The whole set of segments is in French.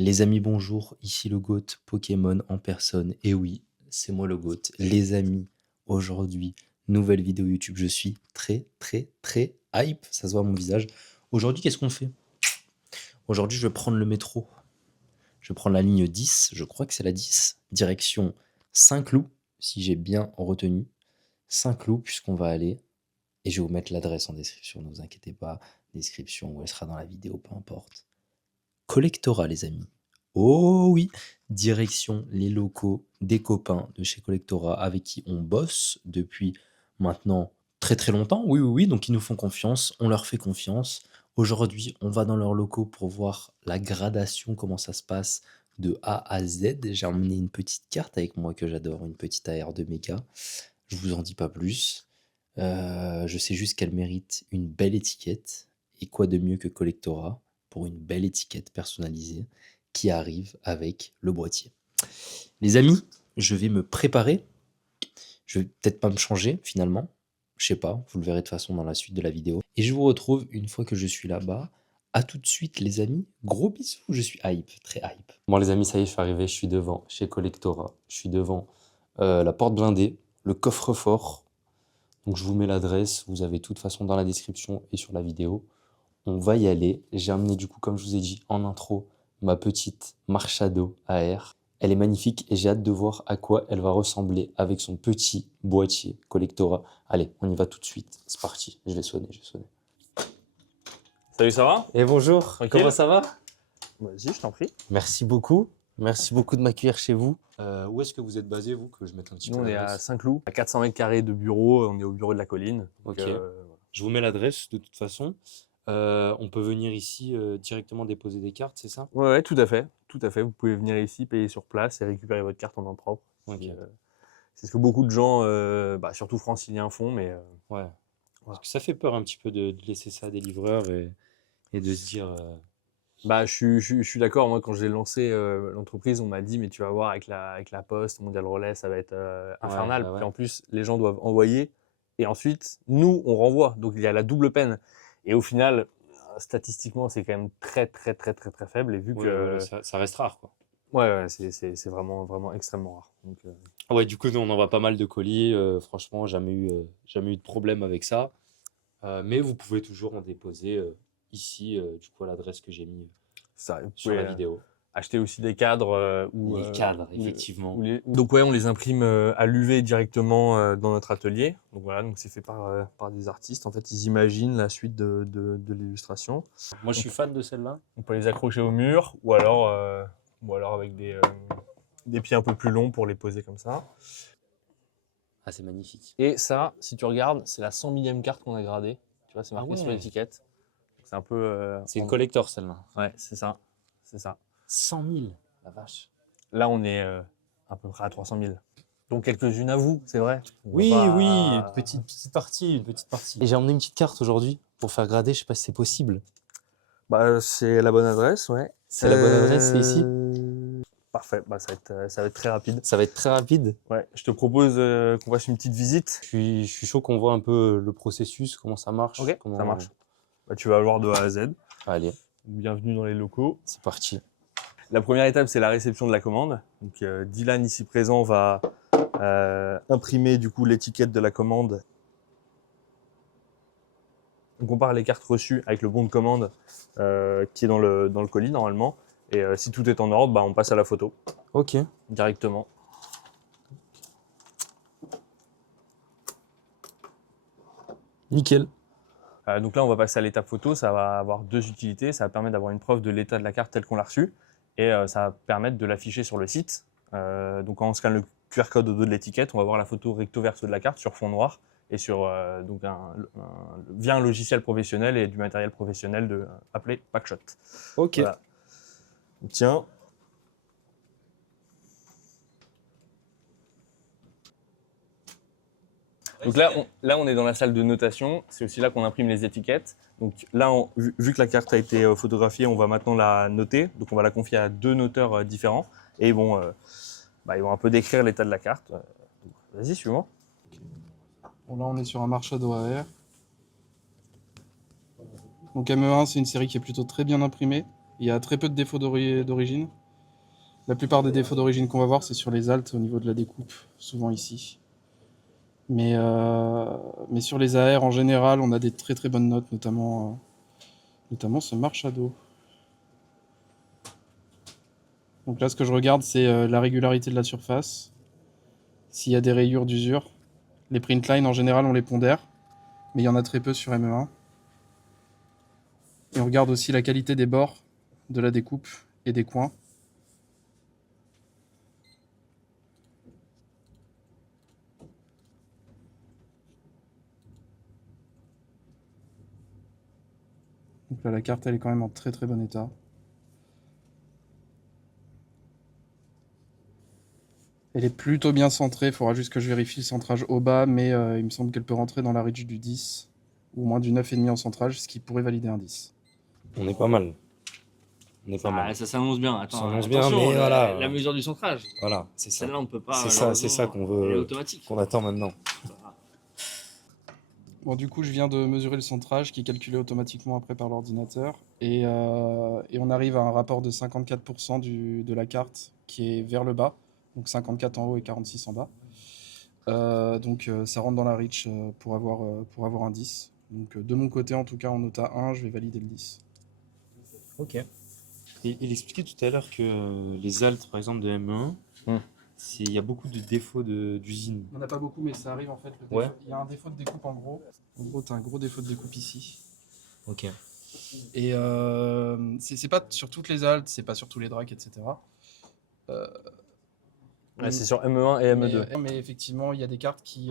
Les amis, bonjour, ici le GOAT Pokémon en personne. Et oui, c'est moi le GOAT. Les amis, aujourd'hui, nouvelle vidéo YouTube. Je suis très hype, ça se voit à mon visage. Aujourd'hui, qu'est-ce qu'on fait? Aujourd'hui, je vais prendre le métro. Je vais prendre la ligne 10, je crois que c'est la 10, direction Saint-Cloud, si j'ai bien retenu. Saint-Cloud, puisqu'on va aller. Et je vais vous mettre l'adresse en description, ne vous inquiétez pas. Description, ou elle sera dans la vidéo, peu importe. Collectora, les amis. Oh oui, direction les locaux des copains de chez Collectora avec qui on bosse depuis maintenant très longtemps. Oui, oui, oui, donc ils nous font confiance, on leur fait confiance. Aujourd'hui, on va dans leurs locaux pour voir la gradation, comment ça se passe de A à Z. J'ai emmené une petite carte avec moi que j'adore, une petite AR de méga. Je vous en dis pas plus. Je sais juste qu'elle mérite une belle étiquette. Et quoi de mieux que Collectora pour une belle étiquette personnalisée qui arrive avec le boîtier. Les amis, je vais me préparer. Je vais peut-être pas me changer finalement. Je sais pas, vous le verrez de toute façon dans la suite de la vidéo. Et je vous retrouve une fois que je suis là-bas. À tout de suite les amis. Gros bisous, je suis hype, très hype. Bon les amis, ça y est, je suis arrivé, je suis devant chez Collectora. Je suis devant la porte blindée, le coffre-fort. Donc je vous mets l'adresse, vous avez de toute façon dans la description et sur la vidéo. On va y aller. J'ai amené du coup, comme je vous ai dit en intro, ma petite Marshado AR. Elle est magnifique et j'ai hâte de voir à quoi elle va ressembler avec son petit boîtier Collectora. Allez, on y va tout de suite. C'est parti. Je vais sonner, je vais sonner. Salut, ça va? Et bonjour, Tranquille. comment ça va? Vas-y, je t'en prie. Merci beaucoup. Merci beaucoup de m'accueillir chez vous. Où est-ce que vous êtes basé, vous, que je mette un petit Nous, peu on est à l'adresse? Saint-Cloud, à 400 mètres carrés de bureau. On est au bureau de la colline. Ok. Voilà. Je vous mets l'adresse de toute façon. On peut venir ici directement déposer des cartes, c'est ça? Ouais, tout à fait. Tout à fait. Vous pouvez venir ici, payer sur place et récupérer votre carte en nom propre. Ok. C'est ce que beaucoup de gens, surtout franciliens, font. Mais Ouais. Parce que ça fait peur un petit peu de laisser ça à des livreurs et de se dire. je suis d'accord. Moi, quand j'ai lancé l'entreprise, on m'a dit, mais tu vas voir, avec la Poste, Mondial Relais, ça va être infernal. Ouais. Puis en plus, les gens doivent envoyer. Et ensuite, nous, on renvoie. Donc, il y a la double peine. Et au final, statistiquement, c'est quand même très faible. Et vu Ouais, que. voilà, ça reste rare, quoi. Ouais, c'est vraiment extrêmement rare. Donc, Ouais, du coup, nous, on envoie pas mal de colis. Franchement, jamais eu de problème avec ça. Mais vous pouvez toujours en déposer ici, du coup, à l'adresse que j'ai mis ça, vous sur pouvez la vidéo. acheter aussi des cadres. Les cadres, effectivement. Donc, ouais, on les imprime à l'UV directement dans notre atelier. Donc, voilà, donc c'est fait par des artistes. En fait, ils imaginent la suite de l'illustration. Moi, je suis fan de celle-là. On peut les accrocher au mur ou alors avec des pieds un peu plus longs pour les poser comme ça. Ah, c'est magnifique. Et ça, si tu regardes, c'est la 100 millième carte qu'on a gradée. Tu vois, c'est marqué sur ouais. l'étiquette. C'est un peu. C'est une collector, celle-là. Ouais, c'est ça. C'est ça. 100 000, la vache. Là, on est à peu près à 300 000. Donc, quelques-unes à vous, c'est vrai. Oui, une petite partie, Et j'ai emmené une petite carte aujourd'hui pour faire grader, je sais pas si c'est possible. Bah, c'est la bonne adresse, ouais. C'est la bonne adresse, c'est ici? Parfait, bah, ça va être très rapide. Ça va être très rapide. Ouais, je te propose qu'on fasse une petite visite. Je suis chaud qu'on voit un peu le processus, comment ça marche. Ok, comment... ça marche. Bah, tu vas voir de A à Z. Allez, Bienvenue dans les locaux. c'est parti. La première étape, c'est la réception de la commande. Donc, Dylan, ici présent, va imprimer du coup l'étiquette de la commande. On compare les cartes reçues avec le bon de commande qui est dans le colis normalement. Et si tout est en ordre, bah, on passe à la photo. Ok. Directement. Nickel. Donc là, on va passer à l'étape photo. Ça va avoir deux utilités. Ça va permettre d'avoir une preuve de l'état de la carte telle qu'on l'a reçue. Et ça va permettre de l'afficher sur le site. Donc quand on scanne le QR code au dos de l'étiquette, on va voir la photo recto verso de la carte sur fond noir et sur via un logiciel professionnel et du matériel professionnel appelé Packshot. Ok. Voilà. Tiens. Donc là, on est dans la salle de notation. C'est aussi là qu'on imprime les étiquettes. Donc là, vu que la carte a été photographiée, on va maintenant la noter. Donc on va la confier à deux noteurs différents. Et ils vont un peu décrire l'état de la carte. Vas-y, suivant. Bon, là, on est sur un Marshado AR. Donc ME1, c'est une série qui est plutôt très bien imprimée. Il y a très peu de défauts d'origine. La plupart des défauts d'origine qu'on va voir, c'est sur les haltes au niveau de la découpe, souvent ici. Mais sur les AR, en général, on a des très très bonnes notes, notamment ce Marchado. Donc là, ce que je regarde, c'est la régularité de la surface, s'il y a des rayures d'usure. Les print lines, en général, on les pondère, mais il y en a très peu sur ME1. Et on regarde aussi la qualité des bords, de la découpe et des coins. Donc là, la carte, elle est quand même en très très bon état. Elle est plutôt bien centrée, il faudra juste que je vérifie le centrage au bas, mais il me semble qu'elle peut rentrer dans la reach du 10, ou au moins du 9,5 en centrage, ce qui pourrait valider un 10. On est pas mal. On est pas mal. Ça s'annonce bien. Ça Attends, s'annonce bien, attention, mais voilà. la mesure du centrage. Voilà, c'est ça. Celle-là, on peut pas. C'est ça qu'on Elle est veut, automatique. qu'on attend maintenant. Bon, du coup, je viens de mesurer le centrage qui est calculé automatiquement après par l'ordinateur. Et on arrive à un rapport de 54% de la carte qui est vers le bas. Donc 54 en haut et 46 en bas. Donc ça rentre dans la reach pour avoir un 10. Donc de mon côté, en tout cas, en nota 1, je vais valider le 10. Ok. Et il expliquait tout à l'heure que les haltes, par exemple, de ME1, il y a beaucoup de défauts d'usine. Il n'y en a pas beaucoup, mais ça arrive en fait. Ouais. Il y a un défaut de découpe en gros. En gros, tu as un gros défaut de découpe ici. Ok. Et c'est pas sur toutes les haltes, c'est pas sur tous les dracs, etc. Ouais, c'est sur ME1 et ME2. Mais effectivement, il y a des cartes qui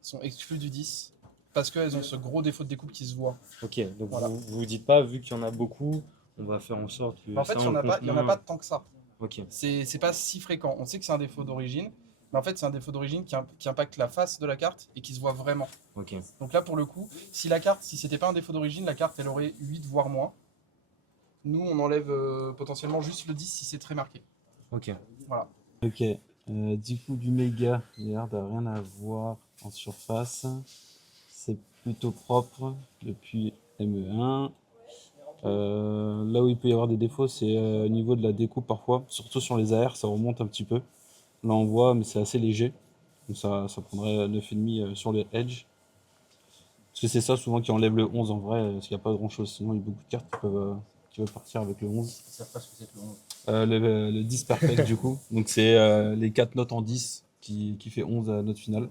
sont exclues du 10 parce qu'elles ont ce gros défaut de découpe qui se voit. Ok, donc Voilà. vous vous dites pas, vu qu'il y en a beaucoup, on va faire en sorte que. En fait, ça, il n'y en a pas tant que ça. Ok. C'est pas si fréquent. On sait que c'est un défaut d'origine, mais en fait, c'est un défaut d'origine qui impacte la face de la carte et qui se voit vraiment. Ok. Donc là, pour le coup, si c'était pas un défaut d'origine, la carte, elle aurait 8 voire moins. Nous, on enlève potentiellement juste le 10 si c'est très marqué. Ok. Voilà. Ok, 10 coups du méga, il a l'air de rien à voir en surface. C'est plutôt propre depuis ME1. Là où il peut y avoir des défauts, c'est au niveau de la découpe parfois, surtout sur les AR, ça remonte un petit peu. Là on voit, mais c'est assez léger. Donc ça prendrait 9,5 sur les edge. Parce que c'est ça souvent qui enlève le 11 en vrai, parce qu'il n'y a pas grand chose. Sinon il y a beaucoup de cartes qui peuvent partir avec le 11. Ils savent pas ce que c'est que le 11. Le 10 perfect du coup. Donc c'est les 4 notes en 10 qui fait 11 à note finale.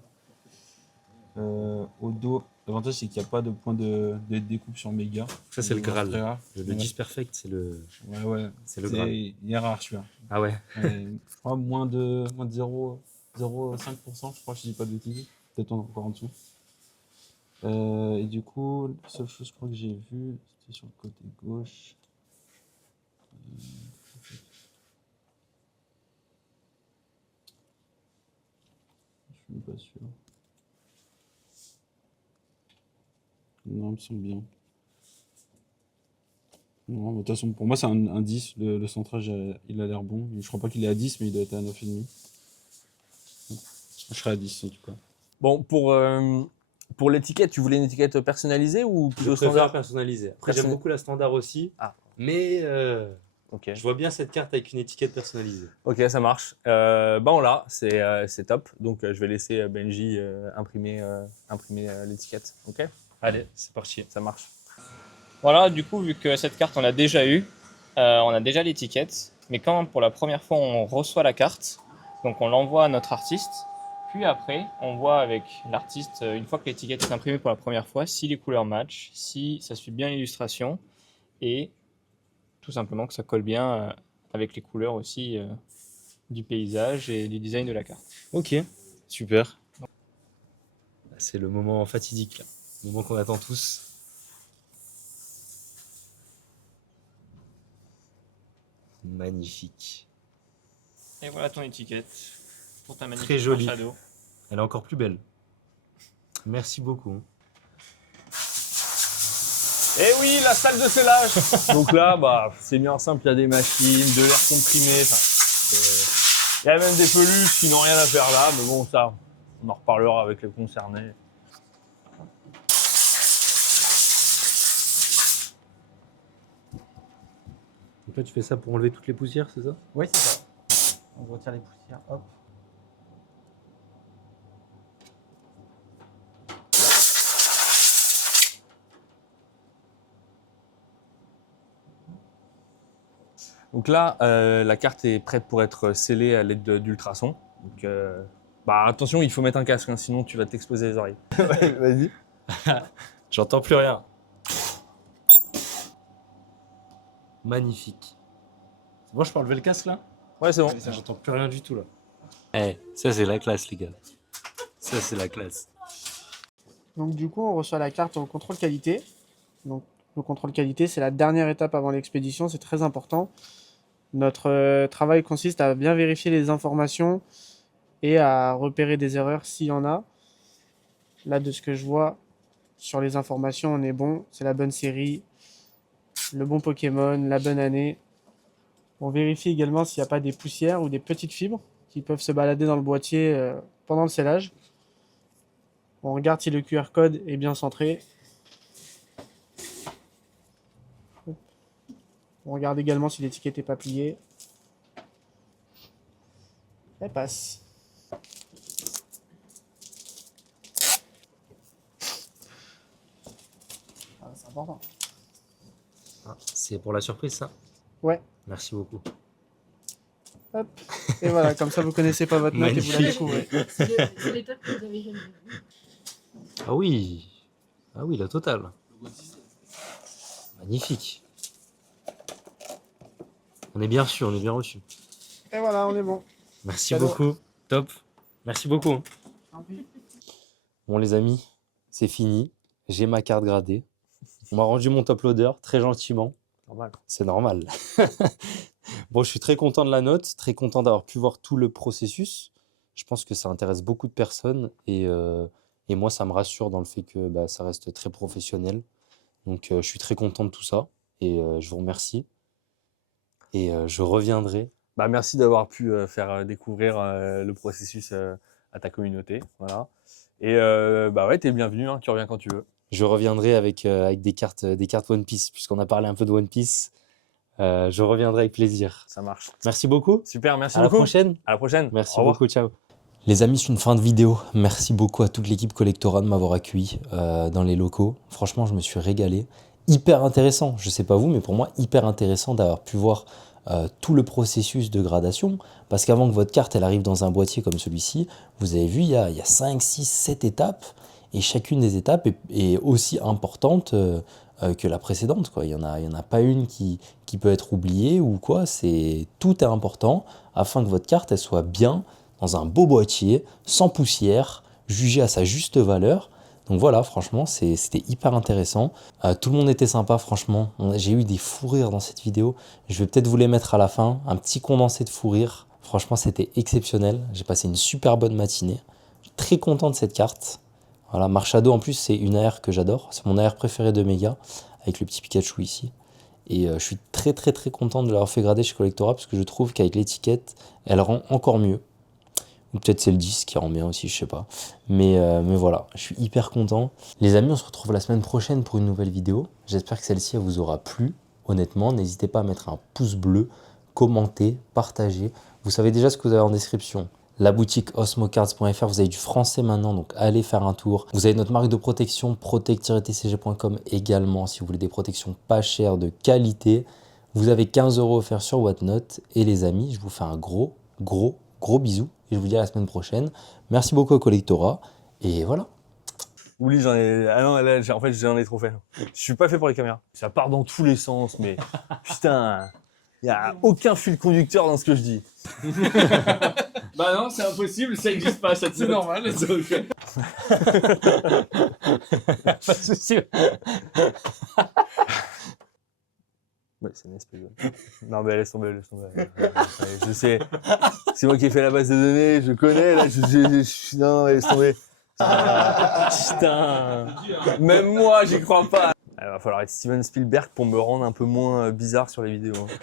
Au dos, l'avantage c'est qu'il n'y a pas de point de découpe sur méga. Ça, c'est le Graal. Très rare. Le Ouais. 10 perfect, c'est le. Ouais. C'est le Graal. Il est rare celui-là. Ah ouais. Je crois moins de 0,5%, je crois, je dis pas de bêtises. Peut-être encore en dessous. Et du coup, la seule chose je crois que j'ai vue, c'était sur le côté gauche. Je suis pas sûr. Non, il me semble bien. Non, mais de toute façon, pour moi, c'est un 10. Le centrage, il a l'air bon. Je crois pas qu'il est à 10, mais il doit être à 9,5. Je serais à 10 en tout cas. Bon, pour l'étiquette, tu voulais une étiquette personnalisée ou Je plutôt préfère standard? personnaliser. Après, j'aime beaucoup la standard aussi. Ah. Mais Ok. je vois bien cette carte avec une étiquette personnalisée. Ok, ça marche. On l'a, c'est top. Donc je vais laisser Benji imprimer l'étiquette. Ok, Allez, c'est parti. ça marche. Voilà, du coup, vu que cette carte, on l'a déjà eue, on a déjà l'étiquette, mais quand pour la première fois, on reçoit la carte, donc on l'envoie à notre artiste, puis après, on voit avec l'artiste, une fois que l'étiquette est imprimée pour la première fois, si les couleurs matchent, si ça suit bien l'illustration, et tout simplement que ça colle bien avec les couleurs aussi du paysage et du design de la carte. Ok, super. C'est le moment fatidique, là. Le moment qu'on attend tous. Magnifique. Et voilà ton étiquette pour ta magnifique Très jolie. Shadow. Elle est encore plus belle. Merci beaucoup. Et oui, la salle de scellage. Donc là, c'est bien simple, il y a des machines, de l'air comprimé. Il y a même des peluches qui n'ont rien à faire là, mais bon, ça, on en reparlera avec les concernés. Donc là, tu fais ça pour enlever toutes les poussières, c'est ça? Oui, c'est ça. On retire les poussières, hop. Donc là, la carte est prête pour être scellée à l'aide d'ultrasons. Donc, bah attention, il faut mettre un casque, hein, sinon tu vas t'exposer les oreilles. Ouais, vas-y. J'entends plus rien. Magnifique. C'est bon, je peux enlever le casque là? Ouais, c'est bon. J'entends plus rien du tout là. Eh, ça c'est la classe les gars. Ça c'est la classe. Donc du coup, on reçoit la carte au contrôle qualité. Donc le contrôle qualité, c'est la dernière étape avant l'expédition, c'est très important. Notre travail consiste à bien vérifier les informations et à repérer des erreurs s'il y en a. Là, de ce que je vois sur les informations, on est bon, c'est la bonne série, le bon Pokémon, la bonne année. On vérifie également s'il n'y a pas des poussières ou des petites fibres qui peuvent se balader dans le boîtier pendant le scellage. On regarde si le QR code est bien centré. On regarde également si l'étiquette n'est pas pliée. Elle passe. Ah, c'est important. Ah, c'est pour la surprise ça? Ouais. Merci beaucoup. Hop. Et voilà, comme ça vous connaissez pas votre note et vous la Magnifique. découvrez. C'est l'étape que vous avez jamais vue. Ah oui. Ah oui, la totale. Magnifique. On est bien reçu, on est bien reçu. Et voilà, on est bon. Merci Cadeau. beaucoup. Top. Merci beaucoup. Bon les amis, c'est fini. J'ai ma carte gradée. On m'a rendu mon top loader très gentiment. Normal. C'est normal. Bon, je suis très content de la note, très content d'avoir pu voir tout le processus. Je pense que ça intéresse beaucoup de personnes et moi, ça me rassure dans le fait que bah, ça reste très professionnel. Donc, je suis très content de tout ça et je vous remercie. Et je reviendrai. Bah, merci d'avoir pu faire découvrir le processus à ta communauté. Voilà. Et bah ouais, t'es bienvenu, hein, tu reviens quand tu veux. Je reviendrai avec des cartes One Piece, puisqu'on a parlé un peu de One Piece. Je reviendrai avec plaisir. Ça marche. Merci beaucoup. Super, merci À la beaucoup. prochaine. À la prochaine. Merci Au revoir. beaucoup. Ciao. Les amis, c'est une fin de vidéo. Merci beaucoup à toute l'équipe Collectora de m'avoir accueilli dans les locaux. Franchement, je me suis régalé. Hyper intéressant. Je sais pas vous, mais pour moi, hyper intéressant d'avoir pu voir tout le processus de gradation. Parce qu'avant que votre carte elle arrive dans un boîtier comme celui-ci, vous avez vu, il y a 5, 6, 7 étapes. Et chacune des étapes est aussi importante que la précédente, quoi. Il y en a pas une qui peut être oubliée ou quoi. Tout est important afin que votre carte elle soit bien dans un beau boîtier, sans poussière, jugée à sa juste valeur. Donc voilà, franchement, c'était hyper intéressant. Tout le monde était sympa, franchement. J'ai eu des fous rires dans cette vidéo. Je vais peut-être vous les mettre à la fin. Un petit condensé de fous rires. Franchement, c'était exceptionnel. J'ai passé une super bonne matinée. Je suis très content de cette carte. Voilà, Marshado en plus, c'est une AR que j'adore. C'est mon AR préféré de Mega, avec le petit Pikachu ici. Et je suis très content de l'avoir fait grader chez Collectora, parce que je trouve qu'avec l'étiquette, elle rend encore mieux. Ou peut-être c'est le 10 qui rend bien aussi, je sais pas. Mais voilà, je suis hyper content. Les amis, on se retrouve la semaine prochaine pour une nouvelle vidéo. J'espère que celle-ci vous aura plu. Honnêtement, n'hésitez pas à mettre un pouce bleu, commenter, partager. Vous savez déjà ce que vous avez en description. La boutique osmocards.fr, vous avez du français maintenant, donc allez faire un tour. Vous avez notre marque de protection, protect-tcg.com également, si vous voulez des protections pas chères, de qualité. Vous avez 15 € offerts sur Whatnot. Et les amis, je vous fais un gros bisou. Et je vous dis à la semaine prochaine. Merci beaucoup à Collectora. Et voilà. Oublie, j'en ai. Ah non, là, en fait, j'en ai trop fait. Je suis pas fait pour les caméras. Ça part dans tous les sens, mais putain, il y a aucun fil conducteur dans ce que je dis. Bah non, c'est impossible, ça existe pas, cette C'est normal. Pas de souci. Ouais, c'est une espèce de... Non, mais laisse tomber. Je sais. C'est moi qui ai fait la base de données, je connais, là, non, mais laisse tomber. Putain. Même moi, j'y crois pas. Il va falloir être Steven Spielberg pour me rendre un peu moins bizarre sur les vidéos.